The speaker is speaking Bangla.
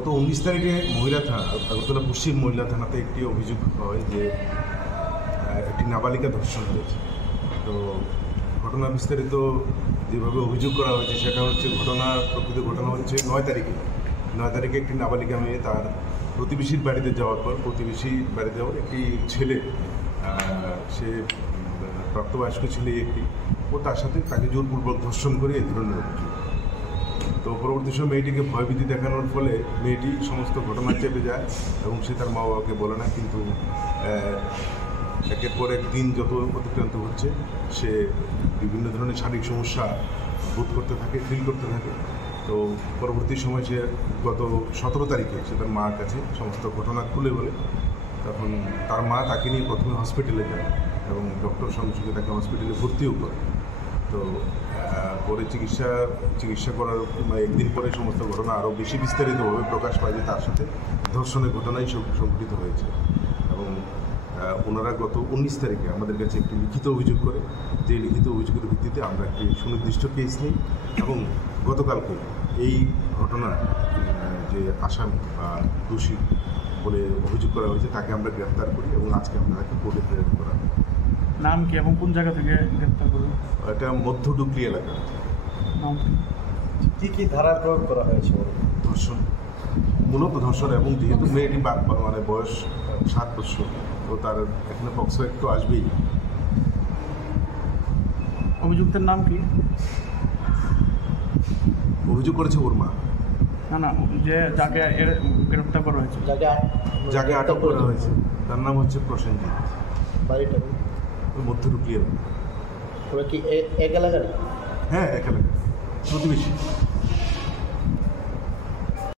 গত 19 তারিখে মহিলা থানা, আগরতলা পশ্চিম মহিলা থানাতে একটি অভিযোগ হয় যে একটি নাবালিকা ধর্ষণ হয়েছে। তো ঘটনা বিস্তারিত যেভাবে অভিযোগ করা হয়েছে সেটা হচ্ছে প্রকৃত ঘটনা হচ্ছে 9 তারিখে একটি নাবালিকা মেয়ে তার প্রতিবেশীর বাড়িতে যাওয়ার পর প্রতিবেশীর বাড়িতে যাওয়ার একটি ছেলে, সে প্রাপ্তবয়স্ক ছেলে একটি, ও তার সাথে তাকে জোরপূর্বক ধর্ষণ করে এই ধরনের অভিযোগ। তো পরবর্তী সময় মেয়েটিকে ভয়ভীতি দেখানোর ফলে মেয়েটি সমস্ত ঘটনা চেপে যায় এবং সে তার মা বাবাকে বলে না, কিন্তু একের পর এক দিন যত অতিক্রান্ত হচ্ছে সে বিভিন্ন ধরনের শারীরিক সমস্যা বোধ করতে থাকে, ফিল করতে থাকে। তো পরবর্তী সময় সে গত 17 তারিখে সে তার মার কাছে সমস্ত ঘটনা খুলে বলে। তখন তার মা তাকে নিয়ে প্রথমে হসপিটালে যায় এবং ডক্টর সঙ্গে তাকে হসপিটালে ভর্তিও করে। তো পরে চিকিৎসা করার একদিন পরে সমস্ত ঘটনা আরও বেশি বিস্তারিতভাবে প্রকাশ পায় যে তার সাথে ধর্ষণের ঘটনাই সংঘটিত হয়েছে। এবং ওনারা গত 19 তারিখে আমাদের কাছে একটি লিখিত অভিযোগ করে, যে লিখিত অভিযোগের ভিত্তিতে আমরা একটি সুনির্দিষ্ট কেস নিই এবং গতকালকে এই ঘটনার যে আসামি বা দোষী বলে অভিযোগ করা হয়েছে তাকে আমরা গ্রেপ্তার করি এবং আজকে আমরা তাকে কোর্টে প্রেরণ করা। নাম কি এবং কোন জায়গা থেকে গ্রেপ্তার করবেন? এটা মধ্য ডুকলি এলাকা। নাম কি কি ধারা প্রয়োগ করা হয়েছে? ধর্ষণ, মূলত ধর্ষণ। এবং যেহেতু মেয়েটি মানে বয়স 7 বছর, তো তার এখানে পক্সো একটু আসবেই। অভিযুক্তের নাম কি? অভিযোগ করেছে ওর মা। না, যে যাকে গ্রেপ্তার করা হয়েছে, যাকে আটক করা হয়েছে তার নাম হচ্ছে প্রসেনজিৎ। বাড়িটা মধ্য ডুকলি এলাকা। ওরা কি এক এলাকার? হ্যাঁ, এক এলাকা, প্রতিবেশী।